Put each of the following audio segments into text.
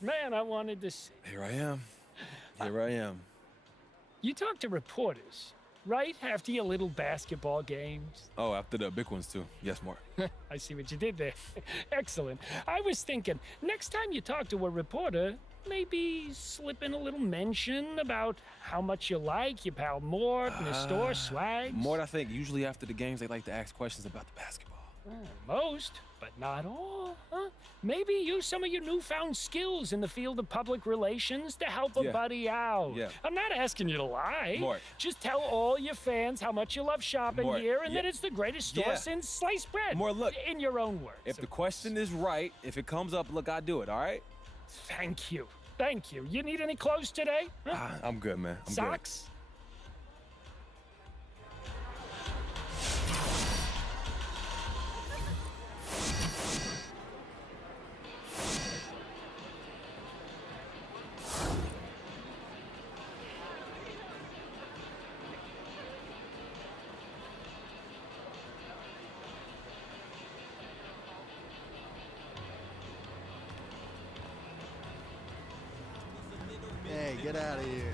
Man, I wanted to see. Here I am. Here I am. You talk to reporters, right? After your little basketball games. Oh, after the big ones, too. Yes, more. I see what you did there. Excellent. I was thinking, next time you talk to a reporter, maybe slip in a little mention about how much you like your pal Mort and his store swags. Mort, I think, usually after the games, they like to ask questions about the basketball. Most, but not all, huh? Maybe use some of your newfound skills in the field of public relations to help a buddy out. Yeah. I'm not asking you to lie. Mort. Just tell all your fans how much you love shopping Mort, here and that it's the greatest store since sliced bread. Mort, look. In your own words. If the question is right, if it comes up, look, I do it, all right? Thank you. Thank you. You need any clothes today? Huh? I'm good, man. I'm Socks? Hey, get out of here.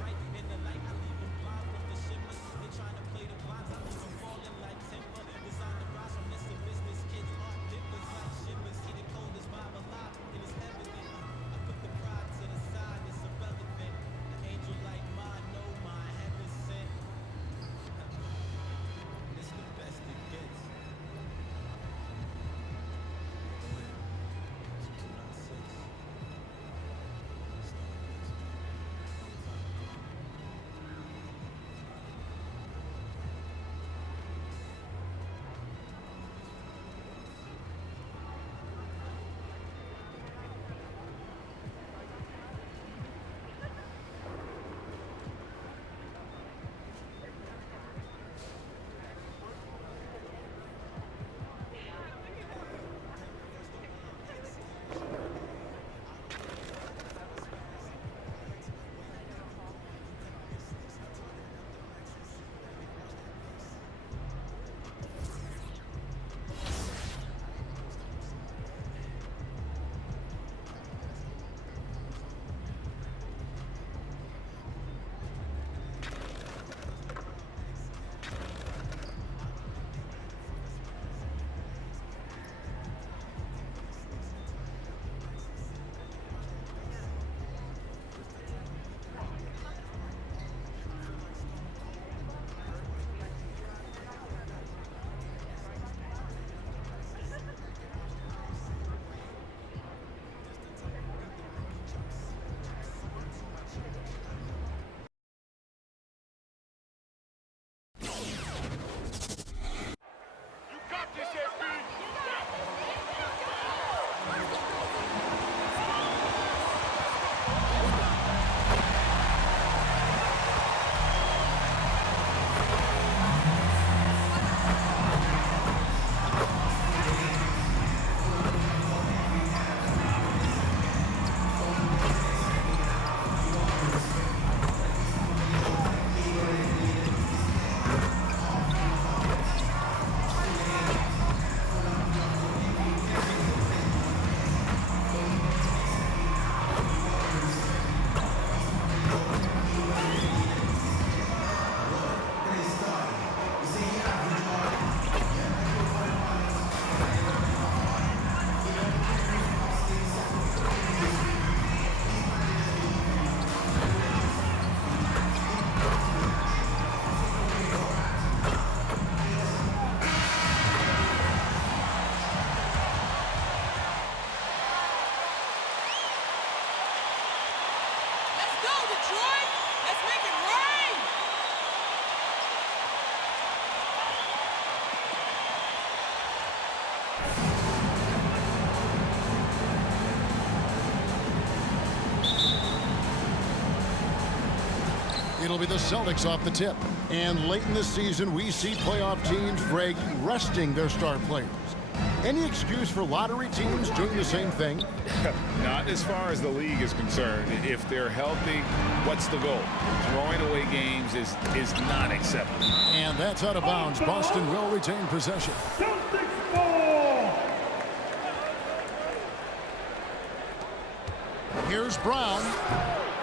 It'll be the Celtics off the tip. And late in the season, we see playoff teams, Greg, resting their star players. Any excuse for lottery teams doing the same thing? Not as far as the league is concerned. If they're healthy, what's the goal? Throwing away games is not acceptable. And that's out of bounds. Boston will retain possession. Here's Brown.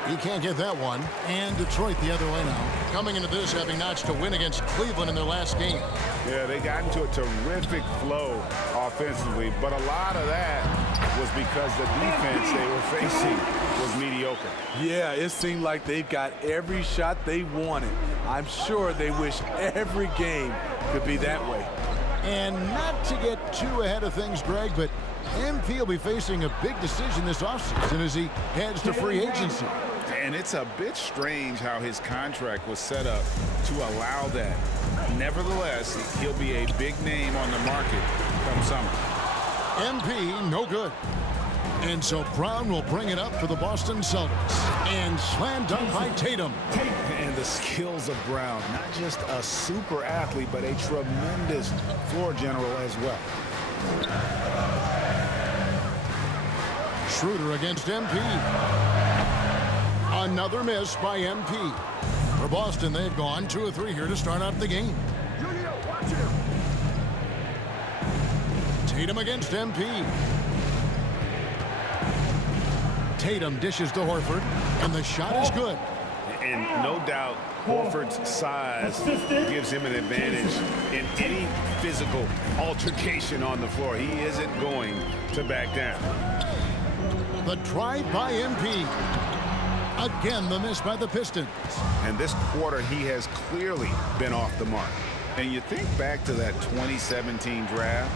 He can't get that one. And Detroit the other way now. Coming into this, having notched a win against Cleveland in their last game. Yeah, they got into a terrific flow offensively, but a lot of that was because the defense they were facing was mediocre. Yeah, it seemed like they got every shot they wanted. I'm sure they wish every game could be that way. And not to get too ahead of things, Greg, but MP will be facing a big decision this offseason as he heads to free agency. And it's a bit strange how his contract was set up to allow that. Nevertheless, he'll be a big name on the market come summer. MP, no good. And so Brown will bring it up for the Boston Celtics. And slam dunk by Tatum. And the skills of Brown, not just a super athlete, but a tremendous floor general as well. Schroeder against MP. Another miss by MP. For Boston, they've gone 2 of 3 here to start out the game. Tatum against MP. Tatum dishes to Horford, and the shot is good. And no doubt, Horford's size gives him an advantage in any physical altercation on the floor. He isn't going to back down. The drive by MP. Again, the miss by the Pistons. And this quarter, he has clearly been off the mark. And you think back to that 2017 draft,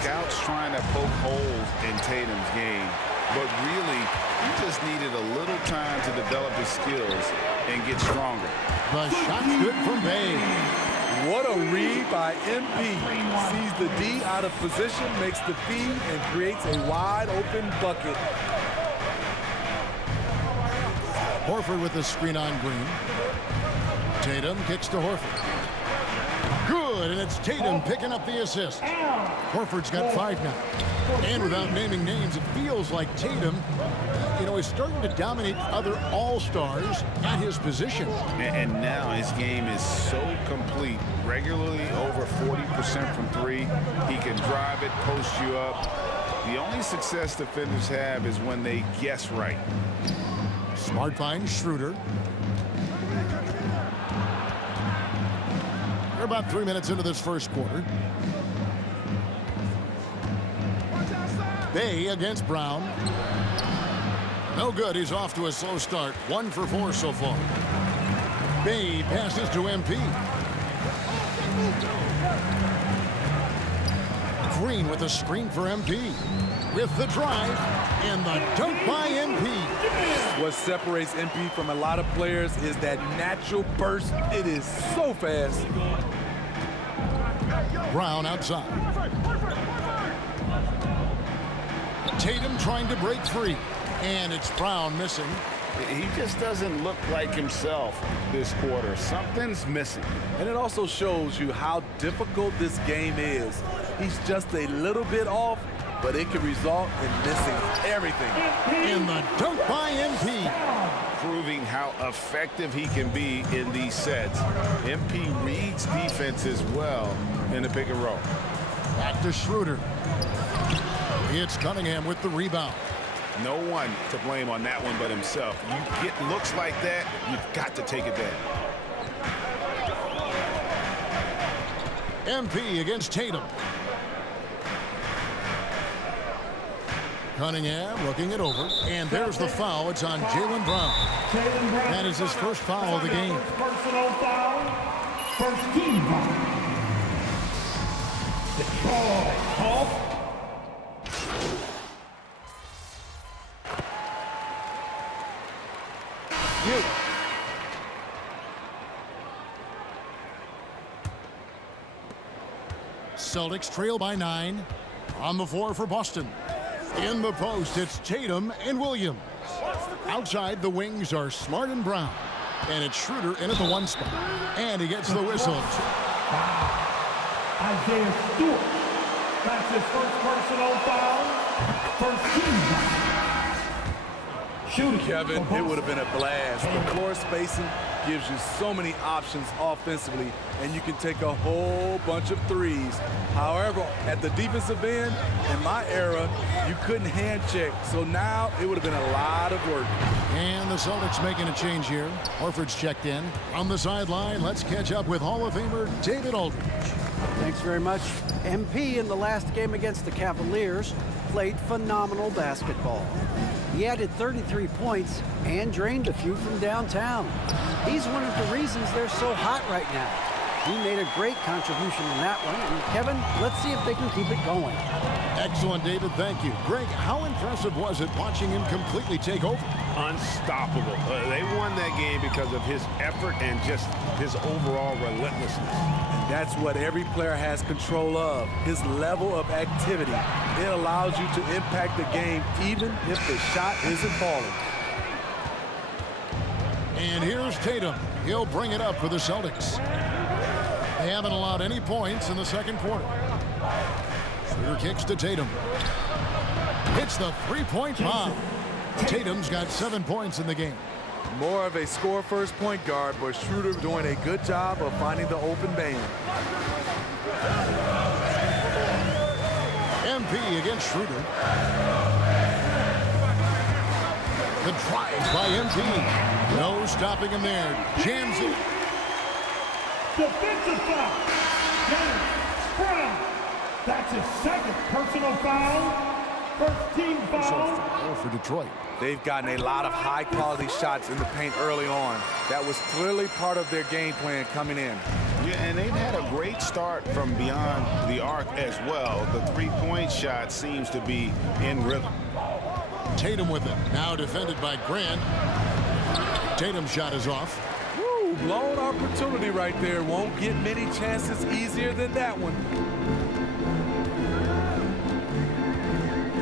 scouts trying to poke holes in Tatum's game, but really, he just needed a little time to develop his skills and get stronger. The shot's good from Bay. What a read by MP. Sees the D out of position, makes the feed, and creates a wide open bucket. Horford with the screen on Green. Tatum kicks to Horford. Good, and it's Tatum picking up the assist. Horford's got 5 now. And without naming names, it feels like Tatum, is starting to dominate other all-stars at his position. And now his game is so complete. Regularly over 40% from 3. He can drive it, post you up. The only success defenders have is when they guess right. Smart finds Schroeder. We're about 3 minutes into this first quarter. Bay against Brown. No good. He's off to a slow start. 1 for 4 so far. Bay passes to MP. Green with a screen for MP. With the drive and the dunk by MP. What separates MP from a lot of players is that natural burst. It is so fast. Brown outside. Tatum trying to break free. And it's Brown missing. He just doesn't look like himself this quarter. Something's missing. And it also shows you how difficult this game is. He's just a little bit off, but it can result in missing everything. And the dunk by MP. Proving how effective he can be in these sets. MP reads defenses well in the pick and roll. Back to Schroeder. It's Cunningham with the rebound. No one to blame on that one but himself. You get looks like that, you've got to take it down. MP against Tatum. Cunningham looking it over. And there's the foul. It's on Jaylen Brown. That is his first foul of the game. Personal foul. First team foul. The call. Celtics trail by 9. On the floor for Boston. In the post, it's Tatum and Williams. Outside, the wings are Smart and Brown. And it's Schroeder in at the 1 spot. And he gets the whistle. Isaiah Stewart. That's his first personal foul. First team foul. Shooting. Kevin, it would have been a blast. The floor spacing gives you so many options offensively, and you can take a whole bunch of threes. However, at the defensive end, in my era, you couldn't hand check, so now it would have been a lot of work. And the Celtics making a change here. Horford's checked in. On the sideline, let's catch up with Hall of Famer David Aldridge. Thanks very much. MP in the last game against the Cavaliers played phenomenal basketball. He added 33 points and drained a few from downtown. He's one of the reasons they're so hot right now. He made a great contribution in that one. And Kevin, let's see if they can keep it going. Excellent, David. Thank you. Greg, how impressive was it watching him completely take over? Unstoppable. They won that game because of his effort and just his overall relentlessness. That's what every player has control of, his level of activity. It allows you to impact the game even if the shot isn't falling. And here's Tatum. He'll bring it up for the Celtics. They haven't allowed any points in the second quarter. Schroeder kicks to Tatum. Hits the three-point bomb. Tatum's got 7 points in the game. More of a score-first point guard, but Schroeder doing a good job of finding the open man. MP against Schroeder. The drive by MP. No stopping him there. Jams it. Defensive foul. James Brown. That's his second personal foul. First team foul. For Detroit. They've gotten a lot of high-quality shots in the paint early on. That was clearly part of their game plan coming in. Yeah, and they've had a great start from beyond the arc as well. The three-point shot seems to be in rhythm. Tatum with it. Now defended by Grant. Tatum's shot is off. Woo, blown opportunity right there. Won't get many chances easier than that one.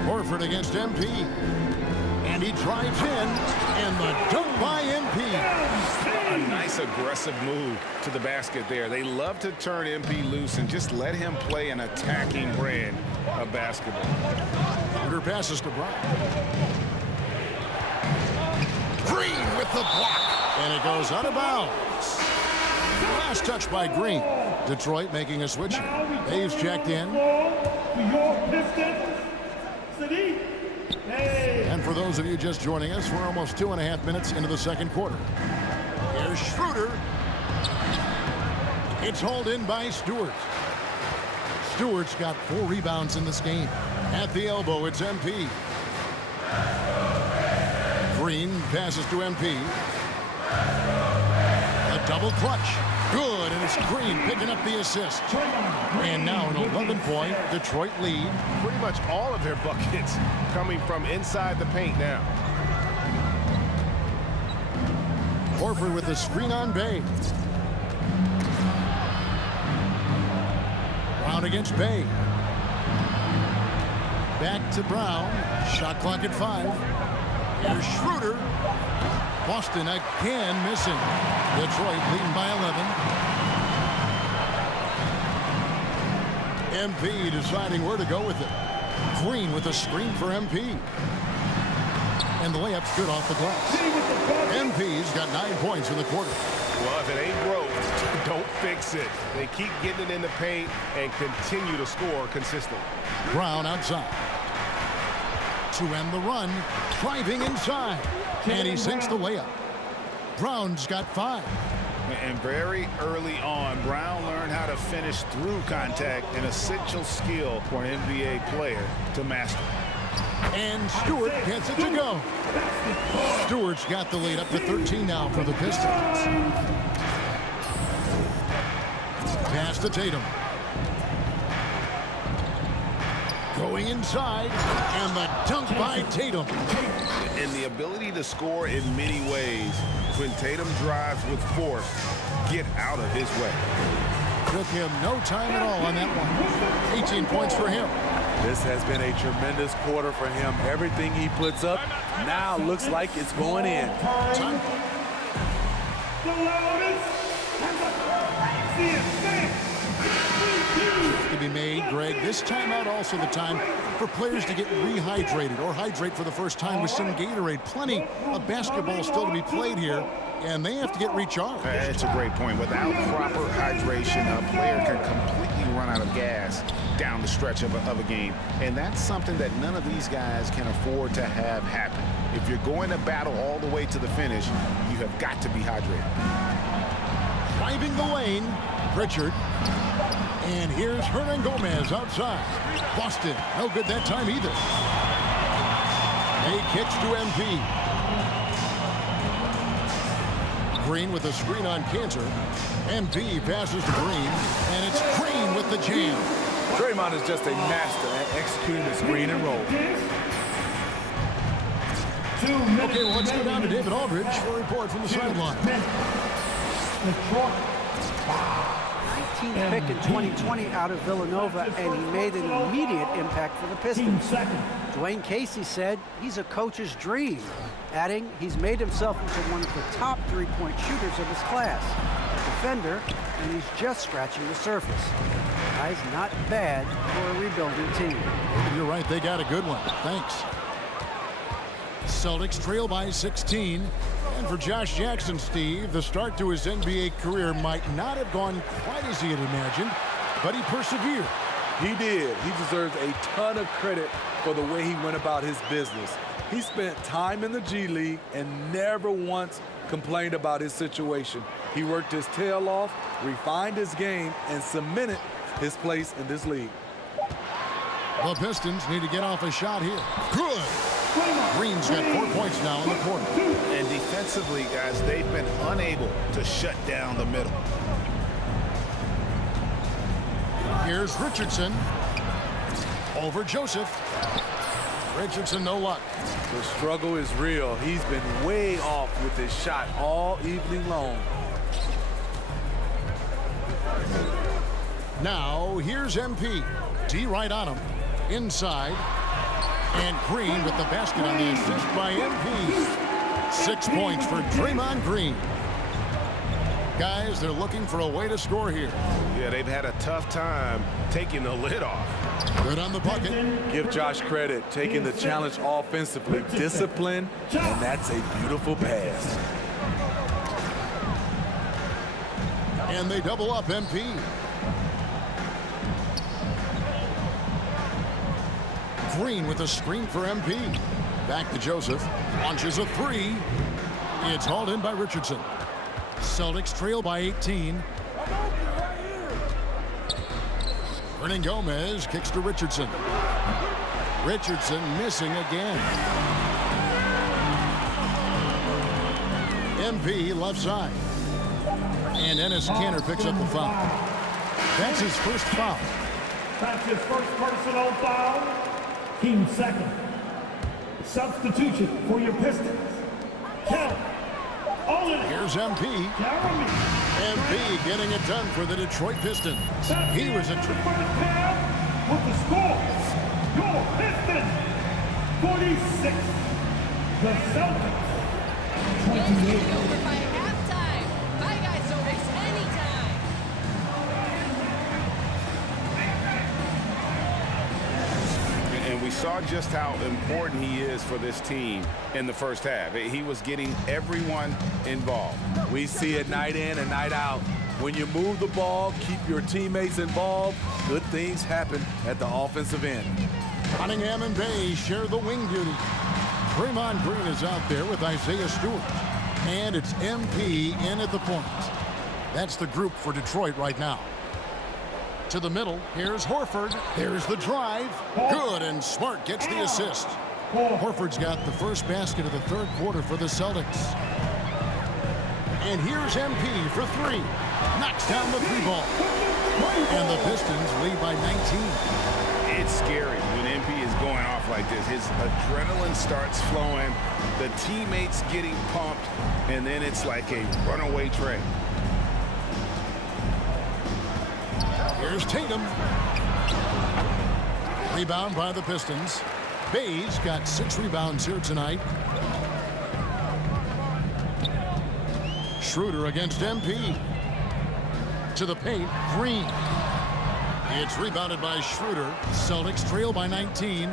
Horford against MP. And he drives in. And the dunk by MP. A nice aggressive move to the basket there. They love to turn MP loose and just let him play an attacking brand of basketball. Schroeder passes to Brown. Green with the block. And it goes out of bounds. Last touch by Green. Detroit making a switch. Hayes checked in. And for those of you just joining us, we're almost 2.5 minutes into the second quarter. Here's Schroeder. It's hauled in by Stewart. Stewart's got 4 rebounds in this game. At the elbow, it's MP. Green passes to MP. A double clutch. Good, and it's Green picking up the assist. And now an 11-point Detroit lead. Pretty much all of their buckets coming from inside the paint now. Horford with the screen on Bay. Brown against Bay. Back to Brown. Shot clock at 5. Here's Schroeder. Boston again missing. Detroit leading by 11. MP deciding where to go with it. Green with a screen for MP. And the layup's good off the glass. MP's got 9 points in the quarter. Well, if it ain't broke, don't fix it. They keep getting it in the paint and continue to score consistently. Brown outside. To end the run, driving inside. And he sinks the layup. Brown's got 5. And very early on, Brown learned how to finish through contact, an essential skill for an NBA player to master. And Stewart gets it to go. Stewart's got the lead up to 13 now for the Pistons. Pass to Tatum. Going inside, and the dunk by Tatum. And the ability to score in many ways. When Tatum drives with force, get out of his way. Took him no time at all on that one. 18 points for him. This has been a tremendous quarter for him. Everything he puts up now looks like it's going in. Time. The loudest and the craziest thing. To be made, Greg. This timeout also the time for players to get rehydrated or hydrate for the first time with some Gatorade. Plenty of basketball still to be played here, and they have to get recharged. That's a great point. Without proper hydration, a player can completely run out of gas down the stretch of a game. And that's something that none of these guys can afford to have happen. If you're going to battle all the way to the finish, you have got to be hydrated. Driving the lane, Pritchard. And here's Hernan Gomez outside. Boston, no good that time either. A kicks to MP. Green with a screen on Cantor. MP passes to Green, and it's Green with the jam. Draymond is just a master at executing the screen and roll. Okay, well, let's go down to David Aldridge for a report from the sideline. 19th pick in 2020 out of Villanova, and he made an immediate impact for the Pistons. Dwayne Casey said he's a coach's dream, adding he's made himself into one of the top three-point shooters of his class, a defender, and he's just scratching the surface. Guy's not bad for a rebuilding team. You're right, they got a good one. Thanks. Celtics trail by 16. And for Josh Jackson, Steve, the start to his NBA career might not have gone quite as he had imagined, but he persevered. He did. He deserves a ton of credit for the way he went about his business. He spent time in the G League and never once complained about his situation. He worked his tail off, refined his game, and cemented his place in this league. The Pistons need to get off a shot here. Good. Green's got 4 points now in the quarter. And defensively, guys, they've been unable to shut down the middle. Here's Richardson. Over Joseph. Richardson, no luck. The struggle is real. He's been way off with his shot all evening long. Now, here's MP. D right on him. Inside. And Green with the basket on the assist by MP. 6 points for Draymond Green. Guys, they're looking for a way to score here. Yeah, they've had a tough time taking the lid off. Good on the bucket. Give Josh credit, taking the challenge offensively. Discipline, and that's a beautiful pass. And they double up MP. Green with a screen for MP. Back to Joseph. Launches a three. It's hauled in by Richardson. Celtics trail by 18. Hernan Gomez kicks to Richardson. Richardson missing again. MP left side. And Enes Kanter picks up the foul. That's his first foul. That's his first personal foul. Team second. Substitution for your Pistons. Count. All in. Here's MP. Jeremy. MP getting it done for the Detroit Pistons. He was a for the pair with the score. Your Pistons 46. The Celtics 28. Over by halftime. My guys don't miss anytime. And we saw just how important he is for this team in the first half. He was getting everyone involved. We see it night in and night out. When you move the ball, keep your teammates involved, good things happen at the offensive end. Cunningham and Bay share the wing duty. Draymond Green is out there with Isaiah Stewart. And it's MP in at the point. That's the group for Detroit right now. To the middle, here's Horford. There's the drive. Good, and Smart gets the assist. Horford's got the first basket of the third quarter for the Celtics. And here's MP for three. Knocks down the three ball. And the Pistons lead by 19. It's scary when MP is going off like this. His adrenaline starts flowing, the teammates getting pumped, and then it's like a runaway train. Here's Tatum. Rebound by the Pistons. Bay's got 6 rebounds here tonight. Schroeder against MP. To the paint, Green. It's rebounded by Schroeder. Celtics trail by 19.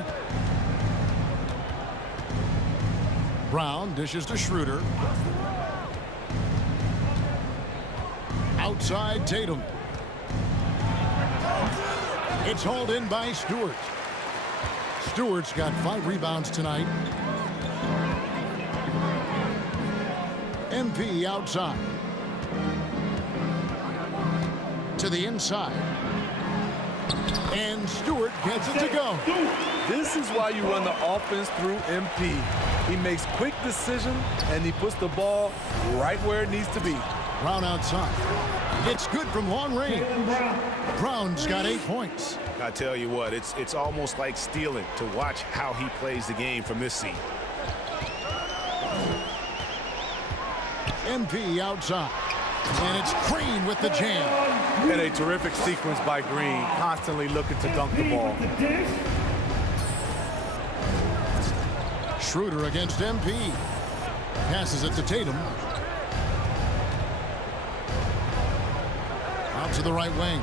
Brown dishes to Schroeder. Outside Tatum. It's hauled in by Stewart. Stewart's got 5 rebounds tonight. MP outside. To the inside. And Stewart gets it to go. This is why you run the offense through MP. He makes quick decisions, and he puts the ball right where it needs to be. Brown outside. It's good from long range. Brown's got 8 points. I tell you what, it's almost like stealing to watch how he plays the game from this seat. MP outside. And it's Green with the jam. And a terrific sequence by Green, constantly looking to dunk the ball. Schroeder against MP. Passes it to Tatum. Out to the right wing.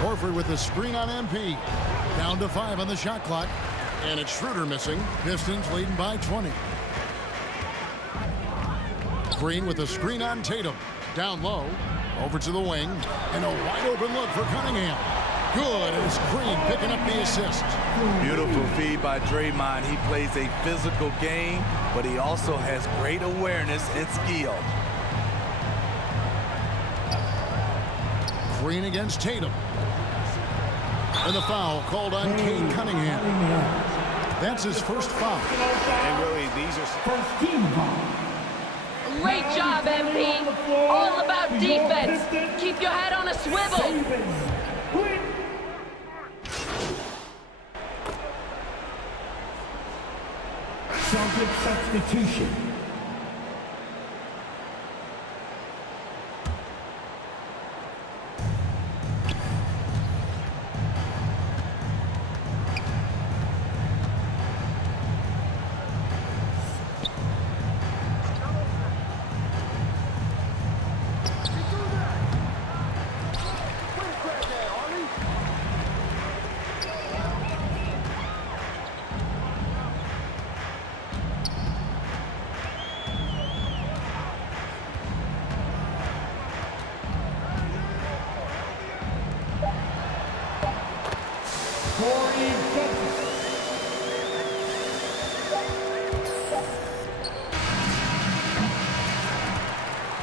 Horford with the screen on MP. Down to 5 on the shot clock. And it's Schroeder missing. Pistons leading by 20. Green with the screen on Tatum. Down low. Over to the wing. And a wide open look for Cunningham. Good. And it's Green picking up the assist. Beautiful feed by Draymond. He plays a physical game, but he also has great awareness and skill. Green against Tatum. And the foul called on Kane Cunningham. That's his first foul. And really, these are First team foul. Great job, MP. All about defense. Keep your head on a swivel. Celtic substitution.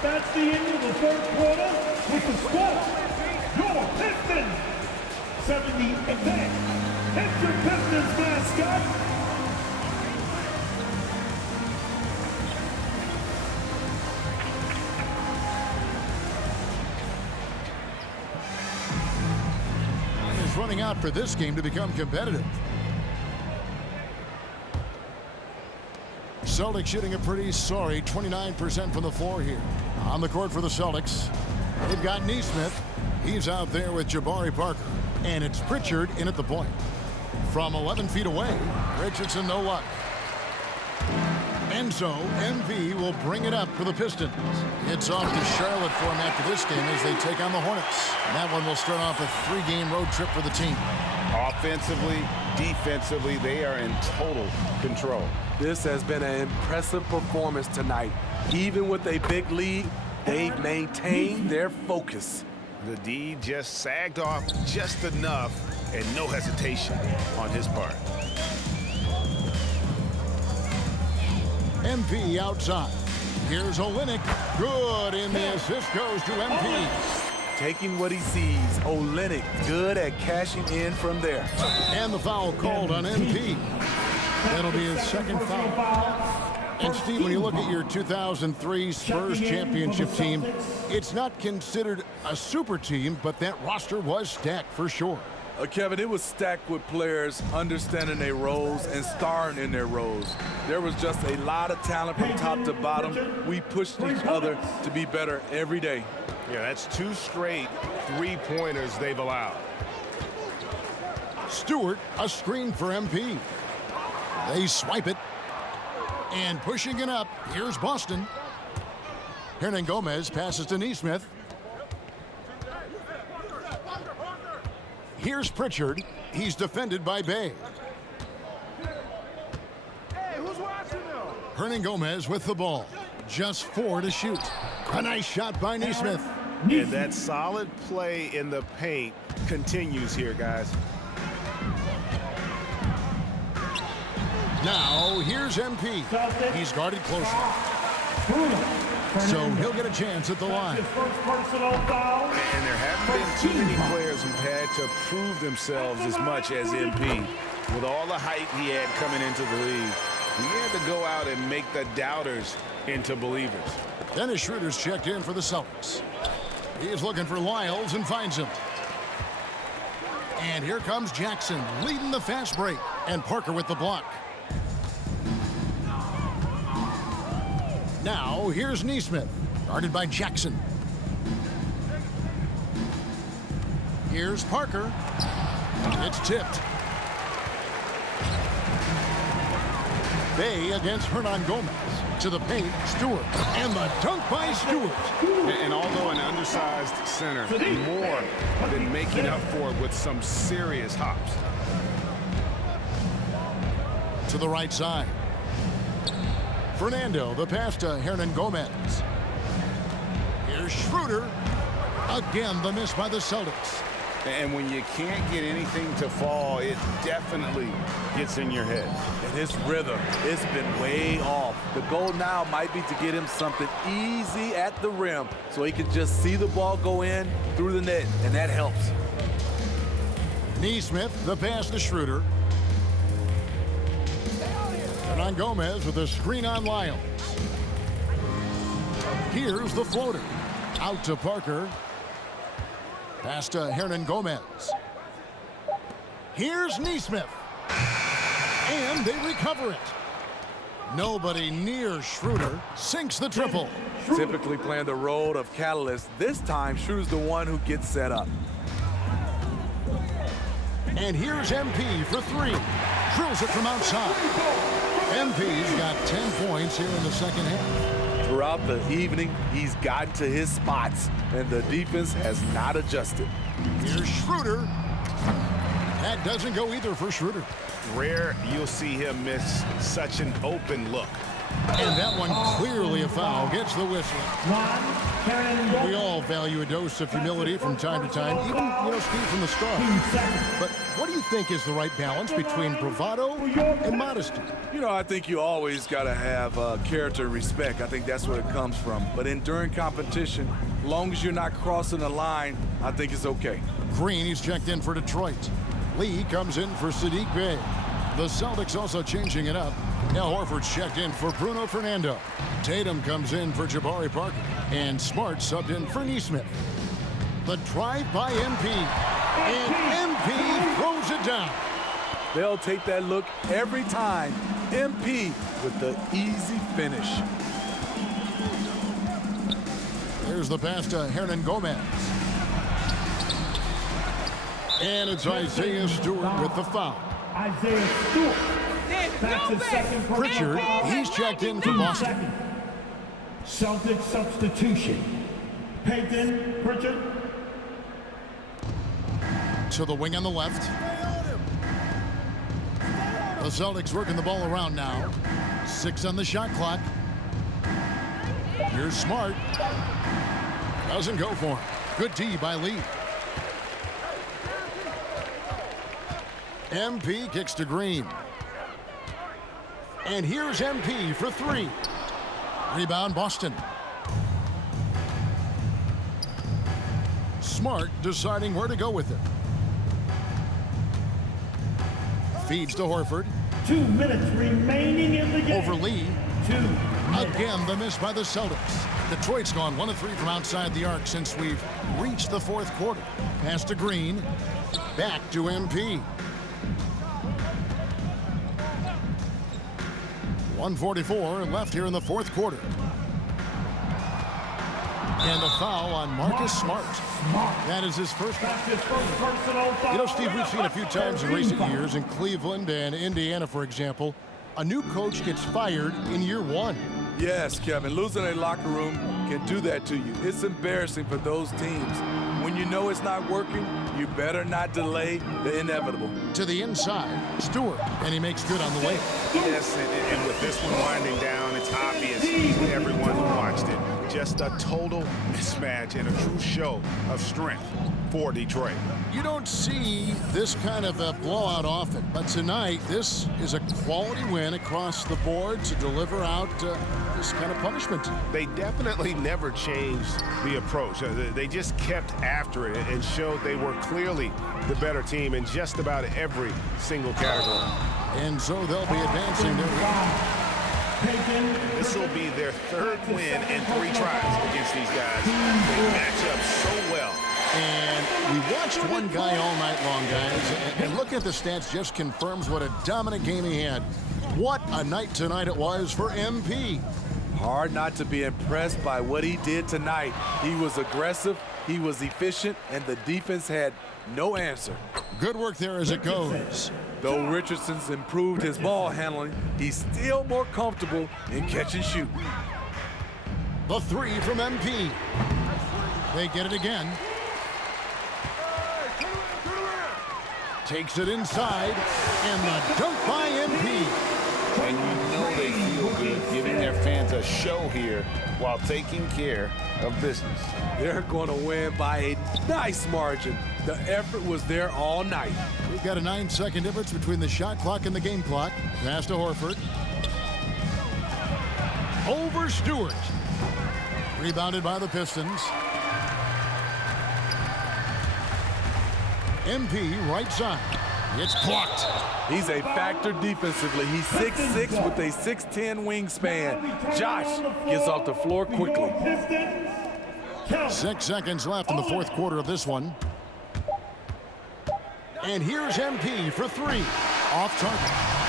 That's the end of the third quarter with the score. Your Pistons 70 advance. Enter Pistons mascot. Is running out for this game to become competitive. Celtics shooting a pretty sorry 29% from the floor here. On the court for the Celtics, they've got Neesmith. He's out there with Jabari Parker. And it's Pritchard in at the point. From 11 feet away, Richardson no luck. And so, MV will bring it up for the Pistons. It's off to Charlotte for him after this game as they take on the Hornets. And that one will start off a 3-game road trip for the team. offensively, defensively, they are in total control. This has been an impressive performance tonight. Even with a big lead, they've maintained their focus. The D just sagged off just enough and no hesitation on his part. MP outside. Here's Olynyk. Good, and the assist goes to MP. Taking what he sees, Olynyk good at cashing in from there. And the foul called on MP. That'll be his second foul. And Steve, when you look at your 2003 Spurs championship team, it's not considered a super team, but that roster was stacked for sure. Kevin, it was stacked with players understanding their roles and starring in their roles. There was just a lot of talent from top to bottom. We pushed each other to be better every day. Yeah, that's 2 straight 3-pointers they've allowed. Stewart, a screen for MP. They swipe it. And pushing it up, here's Boston. Hernan Gomez passes to Neesmith. Here's Pritchard. He's defended by Bay. Hey, who's watching now? Hernan Gomez with the ball. Just 4 to shoot. A nice shot by Neesmith. And that solid play in the paint continues here, guys. Now, here's MP. He's guarded closely. So he'll get a chance at the line. His first personal foul. And there haven't been too many players who've had to prove themselves as much as MP. With all the hype he had coming into the league, he had to go out and make the doubters into believers. Dennis Schroeder's checked in for the Celtics. He's looking for Lyles and finds him. And here comes Jackson leading the fast break. And Parker with the block. Now, here's Neesmith, guarded by Jackson. Here's Parker. It's tipped. Bay against Hernan Gomez. To the paint, Stewart. And the dunk by Stewart. And although an undersized center, more than making up for it with some serious hops. To the right side. Fernando, the pass to Hernan Gomez. Here's Schroeder. Again, the miss by the Celtics. And when you can't get anything to fall, it definitely gets in your head. And his rhythm, it's been way off. The goal now might be to get him something easy at the rim so he can just see the ball go in through the net, and that helps. Neesmith, the pass to Schroeder. Hernan Gomez with a screen on Lyles. Here's the floater. Out to Parker. Pass to Hernan Gomez. Here's Neesmith. And they recover it. Nobody near Schroeder. Sinks the triple. Typically playing the role of catalyst. This time, Schroeder's the one who gets set up. And here's MP for 3. Drills it from outside. MP's got 10 points here in the second half. Throughout the evening, he's gotten to his spots, and the defense has not adjusted. Here's Schroeder. That doesn't go either for Schroeder. Rare you'll see him miss such an open look. And that one clearly a foul. Gets the whistle. We all value a dose of humility from time to time, even, Steve, from the start. But what do you think is the right balance between bravado and modesty? I think you always got to have character and respect. I think that's where it comes from. But during competition, as long as you're not crossing the line, I think it's okay. Green, he's checked in for Detroit. Lee comes in for Sadiq Bey. The Celtics also changing it up. Now Horford's checked in for Bruno Fernando. Tatum comes in for Jabari Parker. And Smart subbed in for Neesmith. The drive by MP. And MP throws it down. They'll take that look every time. MP with the easy finish. There's the pass to Hernan Gomez. And it's Isaiah Stewart with the foul. Isaiah Stewart. That's his second Pritchard, he's checked in for Boston. Celtic substitution. Peyton Pritchard. To the wing on the left. The Celtics working the ball around now. 6 on the shot clock. Here's Smart. Doesn't go for him. Good D by Lee. MP kicks to Green. And here's MP for 3. Rebound Boston. Smart deciding where to go with it. Feeds to Horford. 2 minutes remaining in the game. Over Lee. 2. Again, the miss by the Celtics. Detroit's gone 1 of 3 from outside the arc since we've reached the 4th quarter. Pass to Green. Back to MP. 1:44 left here in the 4th quarter. And the foul on Marcus Smart. That is his first. Steve, we've seen a few times in recent years in Cleveland and Indiana, for example, a new coach gets fired in year 1. Yes, Kevin, losing a locker room can do that to you. It's embarrassing for those teams. When when you know it's not working, you better not delay the inevitable. To the inside, Stewart, and he makes good on the way. Yes, and with this one winding down, it's obvious to everyone who watched it. Just a total mismatch and a true show of strength for Detroit. You don't see this kind of a blowout often, but tonight this is a quality win across the board to deliver out this kind of punishment. They definitely never changed the approach. They just kept after it and showed they were clearly the better team in just about every single category. And so they'll be advancing their This will be their third win in 3 tries against these guys. They match up so well. And we watched one guy all night long, guys, and looking at the stats just confirms what a dominant game he had. What a night tonight it was for MP. Hard not to be impressed by what he did tonight. He was aggressive, he was efficient, and the defense had no answer. Good work there as it goes. Though Richardson's improved his ball handling, he's still more comfortable in catch and shoot. The 3 from MP. They get it again. Takes it inside, and the dunk by MP. And you know they feel good giving their fans a show here while taking care of business. They're going to win by a nice margin. The effort was there all night. We've got a 9-second difference between the shot clock and the game clock. Pass to Horford. Over Stewart. Rebounded by the Pistons. MP right side. It's blocked. He's a factor defensively. He's 6'6" with a 6'10" wingspan. Josh gets off the floor quickly. 6 seconds left in the fourth quarter of this one. And here's MP for 3. Off target.